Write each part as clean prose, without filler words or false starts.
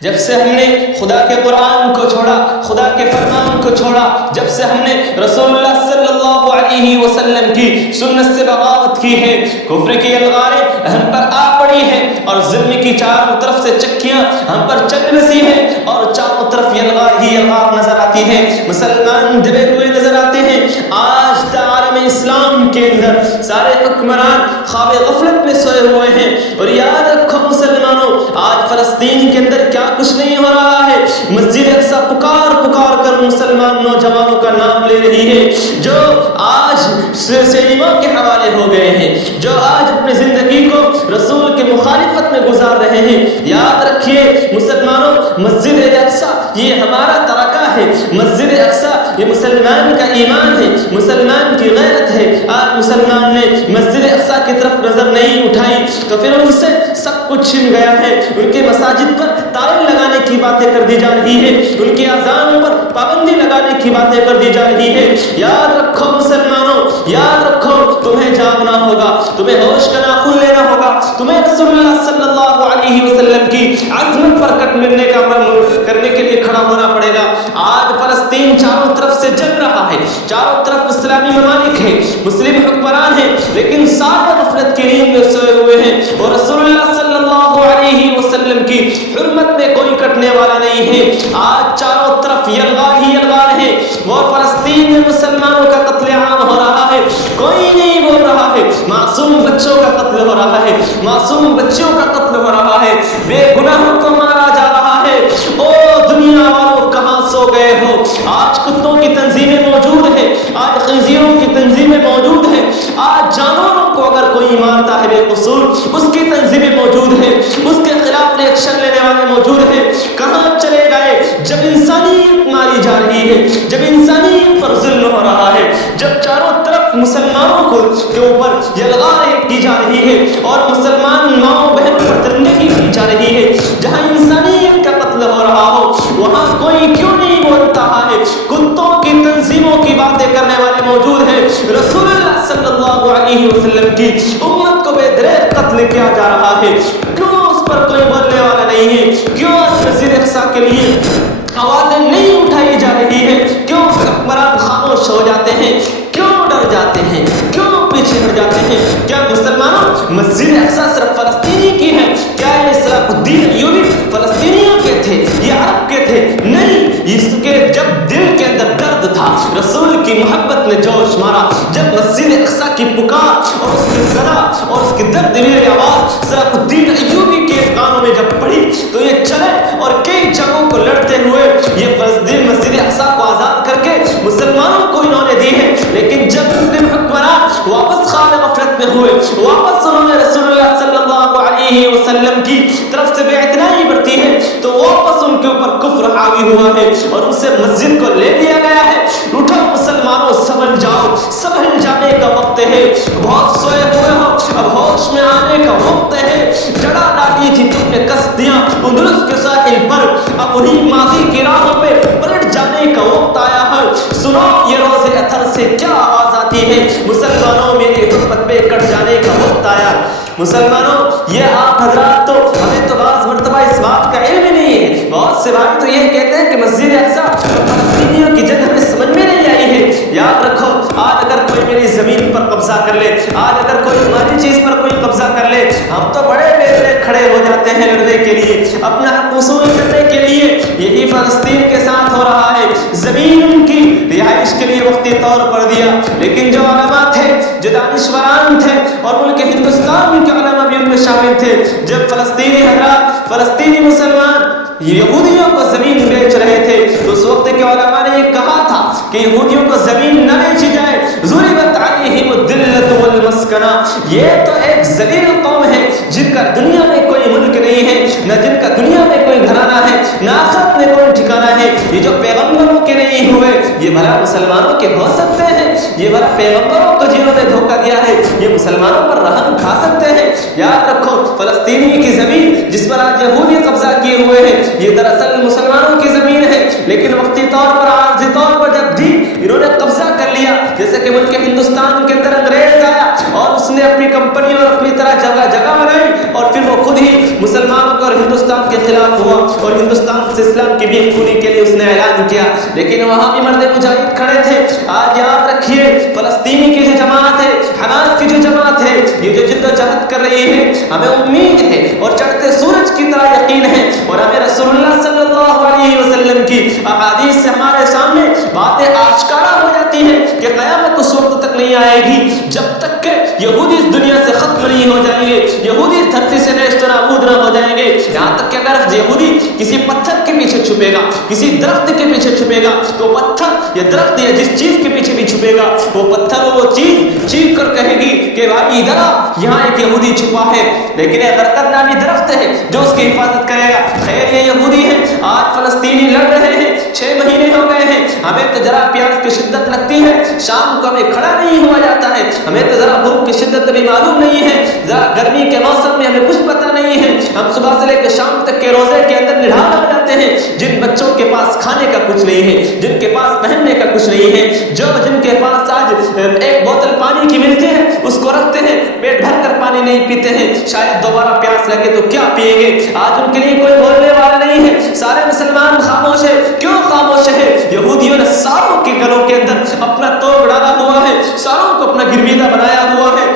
جب سے ہم نے خدا کے قرآن کو چھوڑا، خدا کے فرمان کو چھوڑا، جب سے ہم نے رسول اللہ صلی اللہ علیہ وسلم کی سنت سے بغاوت کی ہے، کفر کی الغاریں ہم پر آ پڑی ہیں اور ظلم کی چاروں طرف سے چکیاں ہم پر چل رسی ہیں اور چاروں طرف یلغار ہی یلغار نظر آتی ہے، مسلمان دبے ہوئے نظر آتے ہیں۔ آج عالم اسلام کے اندر سارے حکمران خواب غفلت میں سوئے ہوئے ہیں، اور یاد رکھو مسلمانوں، آج فلسطین کے اندر کیا کچھ نہیں ہو رہا ہے۔ مسجد اقصی پکار پکار کر مسلمان نوجوانوں کا نام لے رہی ہے، جو آج سینما کے حوالے ہو گئے ہیں، جو آج اپنی زندگی کو رسول کے مخالفت میں گزار رہے ہیں۔ یاد رکھیے مسلمانوں، مسجد اقصی یہ ہمارا ترکہ ہے، مسجد اقصی یہ مسلمان کا ایمان ہے، مسلمان کی غیرت ہے۔ آج مسلمان نے مسجد اقصی کی طرف نظر نہیں اٹھائی تو پھر ان سے سب کچھ چھن گیا ہے۔ ان کے مساجد پر تالے لگانے کی باتیں کر دی جا رہی ہے، ان کی اذان پر پابندی لگانے کی باتیں کر دی جا رہی ہے۔ یاد رکھو مسلمانوں، یاد رکھو تمہیں جاگنا ہوگا، تمہیں ہوش کا ناخن لینا ہوگا، تمہیں رسول اللہ صلی اللہ علیہ وسلم کی عظمت پر کٹ ملنے کا عمل کرنے کے لیے کھڑا ہونا پڑے گا۔ آج فلسطین چاروں طرف سے جل رہا ہے، چاروں طرف اسلامی ممالک ہیں، مسلم حکمران ہیں، لیکن سارے غفلت کی نیند میں سوئے ہوئے ہیں، اور رسول اللہ صلی اللہ علیہ وسلم کی حرمت میں کوئی کٹنے والا نہیں ہے۔ آج چاروں طرف یلغار ہی یلغار ہے، اور فلسطین میں مسلمانوں کا قتل عام ہو رہا ہے، کوئی نہیں بول رہا ہے۔ معصوم بچوں کا قتل ہو رہا ہے، معصوم بچوں کا قتل ہو رہا ہے، بے گناہوں کو مارا جا رہا ہے۔ او دنیا والوں کہاں سو گئے ہو؟ آج کتوں کی تنظیمیں موجود ہیں، آج خنزیروں کی تنظیمیں موجود ہیں، آج جانوروں کو اگر کوئی مارتا ہے بے قصور اس کی تنظیمیں موجود ہیں، اس کے خلاف ایکشن لینے والے موجود ہیں۔ کہاں چلے گئے جب انسانیت ماری جا رہی ہے، جب انسانیت پر ظلم ہو رہا ہے، جب چاروں طرف مسلمانوں کے اوپر یلغاریں کی جا رہی ہے اور مسلمان ماؤں بہن پر درندگی کی جا رہی ہے، جہاں انسانیت کا قتل ہو رہا ہو وہاں کوئی کیوں نہیں بولتا ہے؟ کتوں کی تنظیموں کی باتیں کرنے والے موجود ہیں۔ رسول اللہ صلی اللہ علیہ وسلم کی امت کو بے دریغ قتل کیا جا رہا ہے، کیوں اس پر کوئی بولنے والا نہیں ہے؟ کیوں مسجد اقصی کے لیے آوازیں نہیں اٹھائی جا رہی ہے؟ کیوں حکمران خاموش ہو جاتے ہیں؟ کیوں ڈر جاتے ہیں؟ کیوں پیچھے ہٹ جاتے ہیں؟ کیا مسلمانوں مسجد اقصی صرف فلسطینی کی ہے؟ کیا یہ صلاح الدین ایوبی فلسطینیوں کے تھے، یہ عرب کے تھے؟ نہیں، اس کے جب دل کے اندر درد تھا، رسول کی محبت نے جوش مارا، جب مسجد اقصی کی پکار اور اس کی صدا اور اس کی درد دلی آواز صلاح الدین ایوبی کے کانوں میں جب پڑی تو یہ چلے اور کئی جگہوں کو لڑتے ہوئے یہ فلسطین مسجد اقصی کو آزاد کر کے مسلمانوں کو انہوں نے دی ہے۔ لیکن جب مسلم حکمران واپس خواب غفلت میں ہوئے، واپس انہوں نے رسول اللہ صلی اللہ علیہ وسلم کی طرف سے بے اعتنائی برتی ہے تو واپس ان کے اوپر کفر حاوی ہوا ہے اور ان سے مسجد کو لے لیا گیا ہے۔ اٹھو مسلمانوں، سنبھل جاؤ، سنبھل جانے کا وقت ہے، بہت سوئے ہوئے ہو، اب ہوش میں آنے کا وقت ہے۔ جڑا ڈالی تھی تم نے کشتیاں اندلس کے ساحل پر، اب انہیں ماضی کی راہوں پہ پلٹ جانے کا وقت آیا ہے۔ سنو یہ روز اثر سے کیا آواز آتی ہے، مسلمانوں میری حرمت پہ کٹ جانے کا وقت آیا۔ مسلمانوں یہ آپ حضرات تو ہمیں تو بعض مرتبہ اس بات کا علم ہی نہیں ہے، بہت سے بھائی تو یہ کہتے ہیں کہ مسجد اقصی فلسطینیوں کی جگہ ہمیں سمجھ میں نہیں آئی ہے۔ یاد رکھو آج اگر کوئی میری زمین پر قبضہ کر لے، آج اگر کوئی ہماری چیز پر کوئی قبضہ کر لے، ہم تو بڑے بے کھڑے ہو جاتے ہیں لڑنے کے لیے، اپنا حق وصول کرنے کے لیے۔ یہی فلسطین کے ساتھ ہو رہا ہے، زمین ان کی رہائش کے لیے وقتی طور پر دیا، لیکن جو علماء تھے، جو دانشوران تھے اور ملک ہندوستان کے علماء بھی ان میں شامل تھے، جب فلسطینی حضرات، فلسطینی مسلمان یہودیوں کو زمین بیچ رہے تھے تو اس وقت کے علماء نے یہ کہا تھا کہ یہودیوں کو زمین نہ بیچی جائے، ضربت علیہم الذلۃ والمسکنہ۔ یہ تو ایک ذلیل قوم ہے جن کا دنیا میں کوئی ملک نہیں ہے، نہ جن کا دنیا میں کوئی گھرانہ ہے، نہ آخرت میں کوئی ٹھکانہ ہے۔ یہ جو پیغمبروں کے نہیں ہوئے یہ بھلا مسلمانوں کے ہو سکتے ہیں؟ یہ بھلا پیغمبروں کو جنہوں نے دھوکہ دیا ہے یہ مسلمانوں پر رحم کھا سکتے ہیں؟ یاد رکھو فلسطینی کی زمین جس پر آج یہودی قبضہ کیے ہوئے ہیں یہ دراصل مسلمانوں کی زمین ہے، لیکن وقتی طور پر، عارضی طور پر جب بھی انہوں نے قبضہ کر لیا، جیسے کہ ملک ہندوستان کے اندر انگریز آیا اور اس نے اپنی کمپنی اور اپنی طرح جگہ جگہ بنائی اور پھر وہ خود ہی مسلمانوں اور ہندوستان کے خلاف ہوا اور ہندوستان سے اسلام کی بے خونی کے لیے اس نے اعلان کیا. لیکن وہاں بھی مرد مجاہد کھڑے تھے. آج یاد رکھیے فلسطینی کی جو جماعت ہے, حماس کی جو جماعت ہے, یہ جو جد و جہد کر رہی ہے, ہمیں امید ہے اور چڑھتے سورج کی طرح یقین ہے اور ہمیں رسول اللہ صلی اللہ علیہ وسلم کی احادیث سے ہمارے سامنے باتیں آشکارا ہو جاتی ہیں کہ قیامت اس وقت تک نہیں آئے گی جب تک کہ یہودی اس دنیا سے ختم نہیں ہو جائیں گے, یہودی اس دھرتی سے نیست و نابود نہ ہو جائیں گے. یہاں تک کہ اگر یہودی کسی پتھر کے پیچھے چھپے گا, کسی درخت کے پیچھے چھپے گا, تو پتھر یا درخت یا جس چیز کے پیچھے بھی چھپے گا وہ پتھر وہ چیز چیخ کر کہے گی کہ بھائی ادھر آ, یہاں ایک یہودی چھپا ہے. لیکن ایک برکت نامی درخت ہے جو اس کی حفاظت کرے گا. خیر یہ یہودی ہے, آج فلسطینی لڑ رہے ہیں, 6 مہینے ہو گئے ہیں, ہمیں تو ذرا پیاس کی شدت لگتی ہے, شام کو ہمیں کھڑا نہیں ہوا جاتا ہے, ہمیں تو ذرا بھوک کی شدت بھی معلوم نہیں ہے, ذرا گرمی کے موسم میں ہمیں کچھ پتہ نہیں ہے, ہم صبح سے لے کے شام تک کے روزے کے اندر نڈھال ہو جاتے ہیں. جن بچوں کے پاس کھانے کا کچھ نہیں ہے, جن کے پاس پہننے کا کچھ نہیں ہے, جن کے پاس آج ایک بوتل پانی کی ملتی ہے اس کو رکھتے ہیں, پیٹ بھر کر پانی نہیں پیتے ہیں, شاید دوبارہ پیاس لگے تو کیا پیئیں گے, آج ان کے لیے کوئی بولنے والا نہیں ہے. سارے مسلمان خاموش ہے. کیوں خاموش ہے؟ یہودیوں نے ساروں کے گلوں کے اندر اپنا توڑ ڈالا ہوا ہے, ساروں کو اپنا گرویدہ بنایا ہوا ہے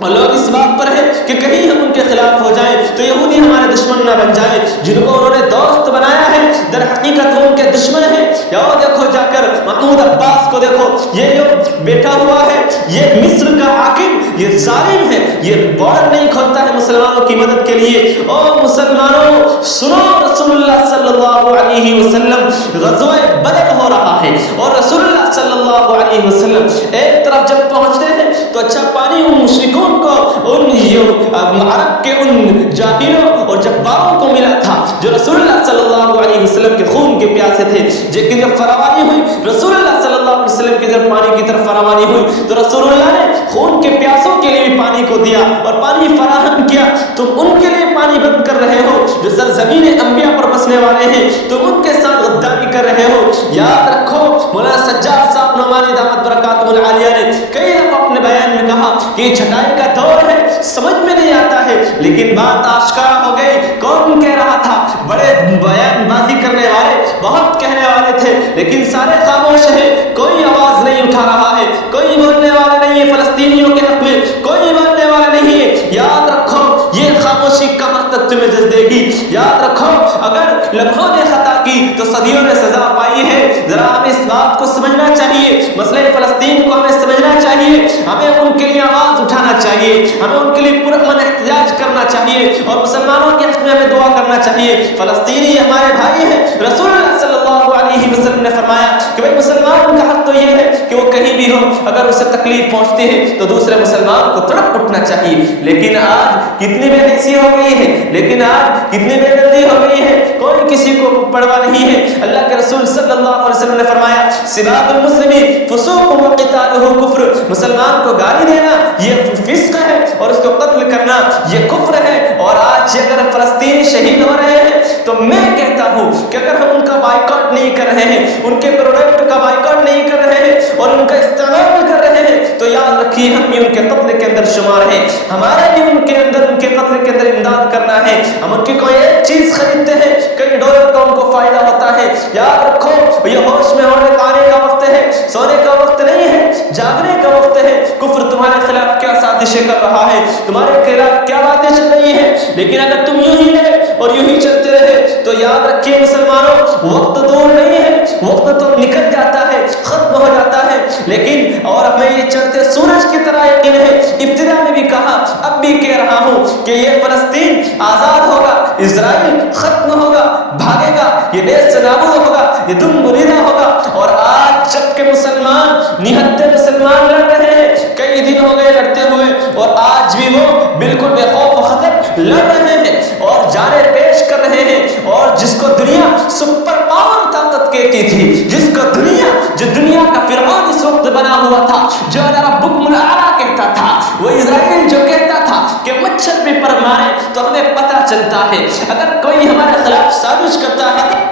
اور لوگ اس بات پر ہیں کہ کہیں ہم ان کے خلاف ہو جائیں تو یہودی ہمارے دشمن نہ بن جائیں. جن کو انہوں نے دوست بنایا ہے در حقیقت وہ ان کے دشمن ہیں. یا دیکھو جا کر محمود عباس کو دیکھو, یہ جو بیٹھا ہوا ہے یہ مصر کا حاکم, یہ ظالم ہے, یہ بارڈر نہیں کھولتا ہے مسلمانوں کی مدد کے لیے. او مسلمانوں سنو, رسول اللہ صلی اللہ علیہ وسلم غزوہ بدر ہو رہا ہے اور رسول اللہ صلی اللہ علیہ وسلم ایک طرف جب پہنچتے ہیں تو اچھا پانی ان مشرکوں کو, ان عرب کے ان جاہلوں اور جباروں کو ملا تھا جو رسول اللہ صلی اللہ علیہ وسلم کے خون کے پیاسے تھے. لیکن جب فراوانی ہوئی رسول اللہ صلی اللہ علیہ وسلم کی جب پانی کی طرف فراوانی ہوئی تو رسول اللہ نے خون کے پیاسوں کے لیے بھی پانی کو دیا اور پانی فراہم کیا. تم ان کے لیے پانی بند کر رہے ہو جو سرزمین انبیاء پر بسنے والے ہیں, تم ان کے ساتھ غداری کر رہے ہو. یاد رکھو مولانا سجاد صاحب نعمانی دامت برکاتہ العالیہ نے کئی دفعہ اپنے بیان میں کہا کہ یہ چھٹائی کا دور ہے, سمجھ میں نہیں آتا ہے, لیکن بات آشکارا ہو گئی. کون کہہ رہا تھا؟ بڑے بیان بازی کرنے والے بہت کہنے والے تھے, لیکن سارے خاموش ہیں, کوئی آواز نہیں اٹھا رہا ہے, کوئی بولنے والا نہیں ہے. فلسطینیوں کے حق میں کوئی بولنے والا نہیں ہے. یاد رکھو یہ خاموشی کہاں تک تمہیں جز دے گی. یاد رکھو اگر لمحوں نے خطا کی تو صدیوں نے سزا پائی ہے. ذرا ہمیں اس بات کو سمجھنا چاہیے, مسئلہ فلسطین کو ہمیں سمجھنا چاہیے, ہمیں ان کے لیے آواز اٹھانا چاہیے, ہمیں ان کے لیے پرامن احتجاج کرنا چاہیے اور مسلمانوں کے حق میں ہمیں دعا کرنا چاہیے. فلسطینی ہمارے بھائی ہیں. رسول اللہ صلی اللہ علیہ وسلم نے فرمایا کہ بھئی مسلمان کا حق تو یہ ہے کہ وہ کہیں بھی ہو, اگر اسے تکلیف پہنچتی ہے تو دوسرے مسلمان کو تڑپ اٹھنا چاہیے. لیکن آج کتنی بے حسی ہو گئی ہے, لیکن آج کتنی بے دردی ہو گئی ہے, کوئی کسی کو پرواہ نہیں ہے. اللہ کے رسول صلی اللہ علیہ وسلم نے فرمایا سباب المسلم فسوق وقتاله کفر, مسلمان کو گالی دینا یہ فسق ہے اور اس کو قتل کرنا یہ کفر ہے. اور آج اگر فلسطینی شہید ہو رہے ہیں تو میں کہتا ہوں کہ اگر ہم ان کا بائیکاٹ نہیں کر رہے ہیں, ان کے پروڈکٹ کا بائیکاٹ نہیں کر رہے ہیں اور ان کا استعمال کر رہے ہیں تو یاد رکھیے ہم بھی ان کے قتل کے اندر شمار ہیں. ہمارے بھی ان کے اندر ان کے قتل کے اندر امداد کرنا ہے. ہم ان کی کوئی ایک چیز خریدتے ہیں, کئی ڈالر کا ان کو فائدہ ہوتا ہے. یاد رکھو یہ ہوش میں ہونے آنے کا وقت ہے, سونے کا وقت نہیں ہے, جاگنے کا وقت ہے. کفر تمہارے خلاف کیا سازشیں کر رہا ہے, تمہارے خلاف کیا باتیں چل رہی ہیں, لیکن اگر تم یوں ہی رہے اور یوں ہی چلتے رہے تو یاد رکھیے مسلمانوں وقت دور نہیں ہے, وقت تو نکل جاتا ہے, ختم ہو جاتا ہے. لیکن اور ہمیں یہ چڑھتے سورج کی طرح یقین ہے, ابتدا میں بھی کہا اب بھی کہہ رہا ہوں کہ یہ فلسطین آزاد ہوگا, اسرائیل ختم ہوگا, بھاگے گا, یہ نیست نابود ہوگا, یہ دم بریدہ ہوگا. اور آج جب کہ مسلمان نہتے مسلمان لڑ رہے ہیں, کئی دن ہو گئے لڑتے ہوئے, اور آج بھی وہ بالکل بے خوف و خطر لڑ رہے ہیں اور جانیں پیش کر رہے ہیں. اور جس کو دنیا سپر پاور طاقت کہتی تھی, جس کو دنیا جو دنیا کا فرعون اس وقت بنا ہوا تھا, جو ربکم الاعلی کہتا تھا, وہ اسرائیل جو کہتا تھا کہ مچھر بھی پر مارے تو ہمیں پتہ چلتا ہے اگر کوئی ہمارے خلاف سازش کرتا ہے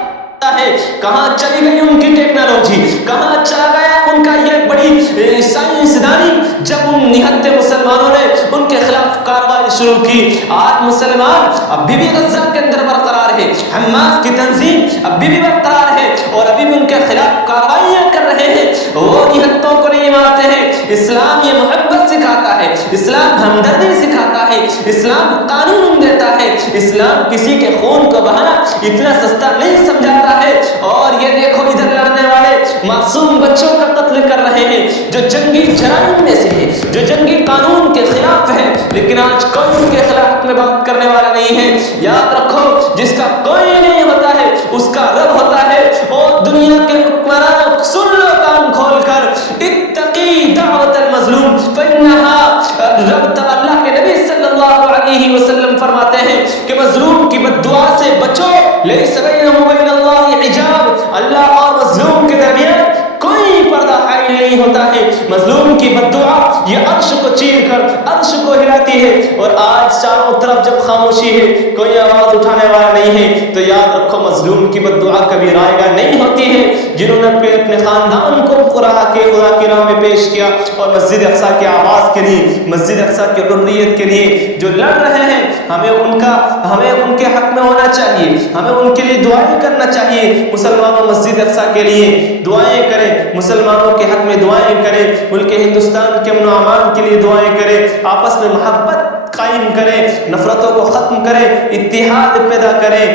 کہاں چلی گئی ان کی ٹیکنالوجی, کہاں چلا گیا ان کا یہ بڑی کوئی سائنسدانی جب ان نہتے مسلمانوں نے ان کے خلاف کارروائی شروع کی. آج مسلمان ابھی بھی غزہ کے اندر برقرار ہے, حماس کی تنظیم ابھی بھی برقرار ہے اور ابھی بھی ان کے خلاف کارروائیاں کر رہے ہیں. وہ نہتوں کو نہیں مانتے ہیں. اسلام یہ محبت سکھاتا ہے, اسلام ہمدردی سکھاتا ہے, اسلام قانون دیتا ہے. اسلام کسی کے خون کو بہانا اتنا سستا نہیں سمجھاتا ہے. اور یہ دیکھو ادھر لڑنے والے معصوم بچوں کا قتل کر رہے ہیں جو جنگی جرائم میں سے ہے, جو جنگی قانون کے خلاف ہے, لیکن آج کوئی ان کے خلاف میں بات کرنے والا نہیں ہے. یاد رکھو جس کا کوئی نہیں ہوتا ہے اس کا رب ہوتا ہے. اور دنیا کے حکمرانوں سن لو کان کھول کر, اتقی دعوت المظلوم فإنها رب اللہ کے نبی صلی اللہ علیہ وسلم فرماتے ہیں کہ مظلوم کی بد دعا سے بچو. لیس بینہ وبین اللہ حجاب, اللہ اور مظلوم کے درمیان کوئی پردہ حائل نہیں ہوتا ہے. مظلوم کی بد دعا یہ عرش کو چیر کر عرش کو ہلاتی ہے. اور آج چاروں طرف جب خاموشی ہے, کوئی آواز اٹھانے والا نہیں ہے, تو یاد رکھو مظلوم کی بد دعا کبھی رائے گاہ نہیں ہوتی ہے. جنہوں نے اپنے خاندان کو خدا کی راہ میں پیش کیا اور مسجد اقصی کی آواز کے لیے, مسجد اقصی کی حریت کے لیے جو لڑ رہے ہیں, ہمیں ان کے حق میں ہونا چاہیے, ہمیں ان کے لیے دعائیں کرنا چاہیے. مسلمانوں مسجد اقصی کے لیے دعائیں کریں, مسلمانوں کے حق میں دعائیں کریں, ملک ہندوستان کے امن و امان کے لیے دعائیں کریں, آپس میں محبت قائم کریں, نفرتوں کو ختم کریں, اتحاد پیدا کریں.